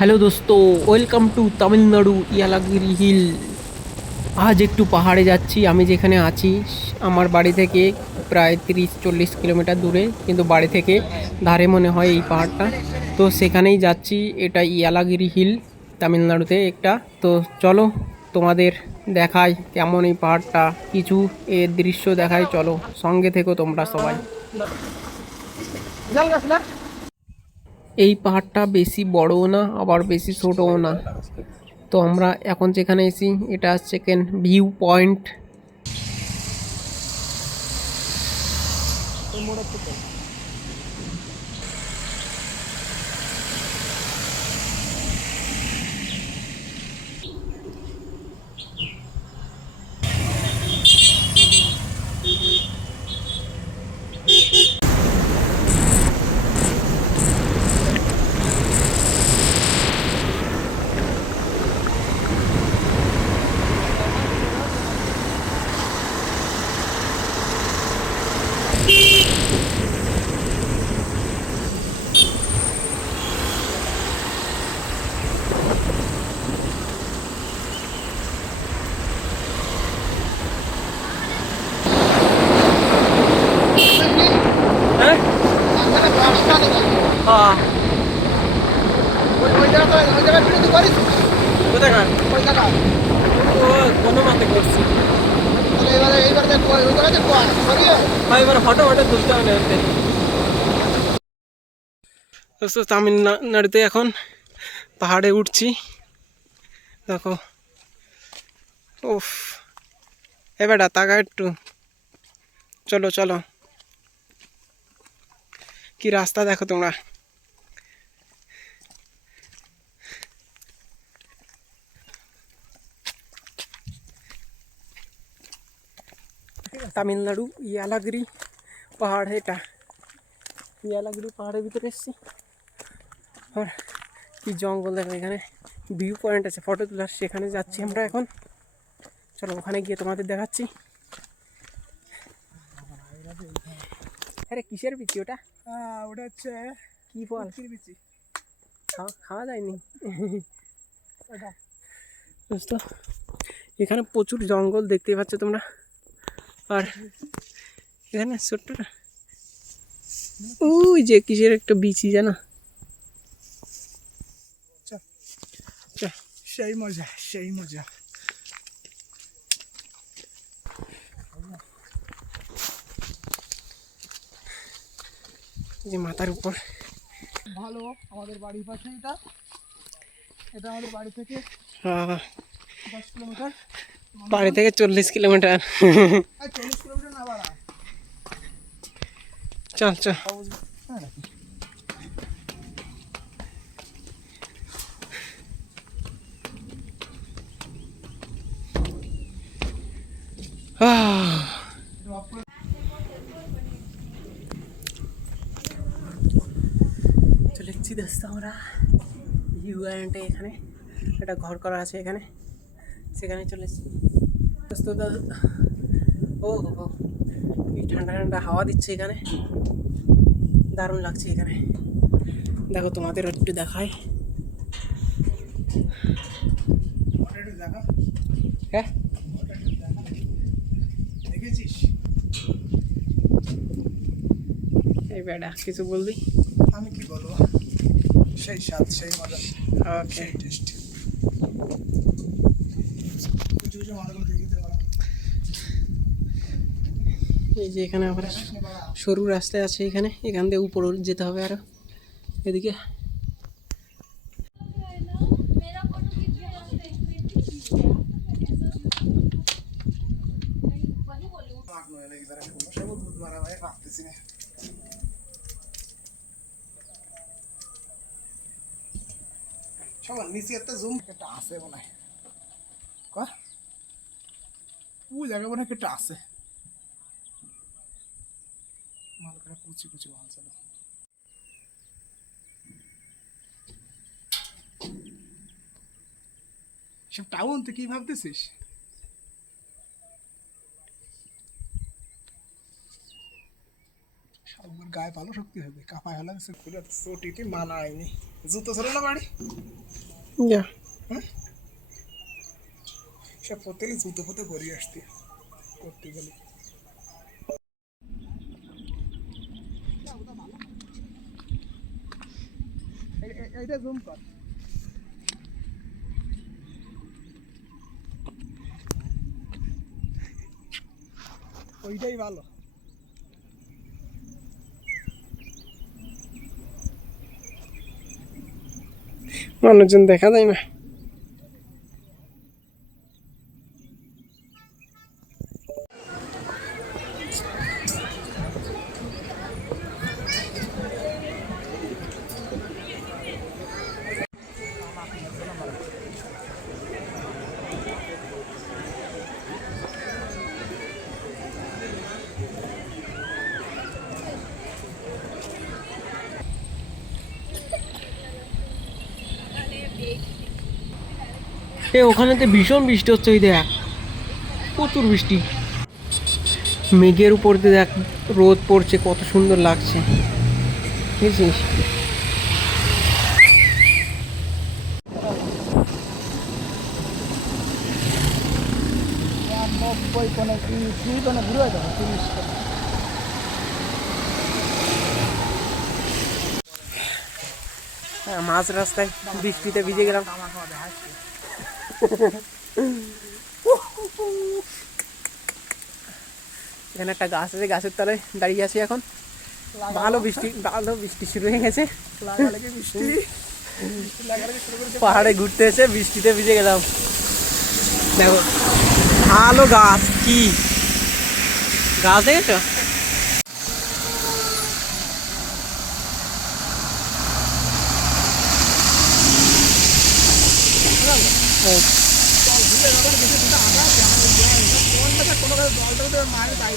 Hello दोस्तों, welcome to Tamil Nadu Yelagiri hill. আজ একটু পাহাড়ে যাচ্ছি। আমি যেখানে আছি আমার বাড়ি থেকে প্রায় 30-40 কিলোমিটার দূরে, কিন্তু বাড়ি থেকে ধারে মনে হয় এই পাহাড়টা। তো সেখানেই যাচ্ছি। এটা ইয়ালাগিরি হিল, তামিলনাড়ুতে একটা। তো চলো তোমাদের দেখাই কেমন এই পাহাড়টা, কিছু এর দৃশ্য দেখাই। চলো সঙ্গে থেকো তোমরা সবাই। এই পাহাড়টা বেশি বড়ও না, আবার বেশি ছোটও না। তো আমরা এখন যেখানে এসি, এটা সেকেন্ড ভিউ পয়েন্ট। হ্যাঁ, কোথাকার? ও, কোনো মতে করছি। ভাই এবার ফটো ফটো তুলতে হবে না। দোস্ত, তামিলনাড়ুতে এখন পাহাড়ে উঠছি, দেখো। উফ, এবারটা তাকা একটু। চলো চলো, কি রাস্তা দেখো তোমরা। তামিলনাড়ু ইয়ালাগিরি পাহাড়, এটা ইয়ালাগিরি পাহাড়ের ভিতরে এসেছি। আর কি জঙ্গল দেখো, এখানে ভিউ পয়েন্ট আছে ফটো তোলার, সেখানে যাচ্ছি আমরা এখন। চলো ওখানে গিয়ে তোমাদের দেখাচ্ছি। আরে কিসের বিচি ওটা? ওটা হচ্ছে কি ফল? বিচি। খাওয়া যায়নি দোস্ত। এখানে প্রচুর জঙ্গল দেখতে পাচ্ছ তোমরা। আর এখানে ছোট্ট ওই যে কিসের একটা বিচি জানো। সেই মজা, সেই মজা। যে মাথার উপর ভালো, আমাদের বাড়ির পাশে এটা। এটা আমাদের বাড়ি থেকে 10 কিলোমিটার। বাড়ি থেকে 40 কিলোমিটার। 40 কিলোমিটার না বাড়া। চল চল। চলে এসেছি দোস্ত আমরা ভিউ পয়েন্টে। এখানে একটা ঘর করা আছে, এখানে সেখানে চলে এসেছি দোস্ত। ও হো, কি ঠান্ডা ঠান্ডা হাওয়া দিচ্ছে এখানে, দারুণ লাগছে এখানে। দেখো তোমাদের একটু দেখায়। হ্যাঁ, দেখেছিস? এই বেটা কিছু বলবি? আমি কি বলবো, সেই স্বাদ, সেই মজা, ওকে। সেই টেস্ট। কিছু কিছু মানুষ দেখে দিতে পারো। এই যে এখানে আবার সরু রাস্তা আছে, এখানে এখান দিয়ে উপরে যেতে হবে আরো এদিকে। সবার নিচে একটা জুম একটা আছে মনে হয়। ওই জায়গা মনে হয় একটা আছে। মাল করে কুচি কুচি মাল চলো। সব টাউন তুই কি ভাবতেছিস? সবার গায়ে ভালো শক্তি হবে, কাপায় হলে চটিটি মানায়নি। জুতো ছিল না বাড়ি। যা সব করতে গেলে জুতো ফুতো পরিয়ে আসতে করতে গেলে এইটা জুম কর ওইটাই ভালো মানুষজন দেখা যায় না। ওখানেতে ভীষণ বৃষ্টি হচ্ছে, ওই দেখ প্রচুর বৃষ্টি। মেঘের উপর দিয়ে দেখ রোদ পড়ছে, কত সুন্দর লাগছে বুঝছিস। মাঝ রাস্তায় বৃষ্টিতে ভিজে গেলাম। এখানে একটা গাছ আছে, গাছের তলায় দাঁড়িয়ে আছি এখন। ভালো বৃষ্টি শুরু হয়ে গেছে। পাহাড়ে ঘুরতে এসে বৃষ্টিতে ভিজে গেলাম। দেখো ভালো গাছ, কি গাছ দেখেছো? কোনো জল টল মারে তাই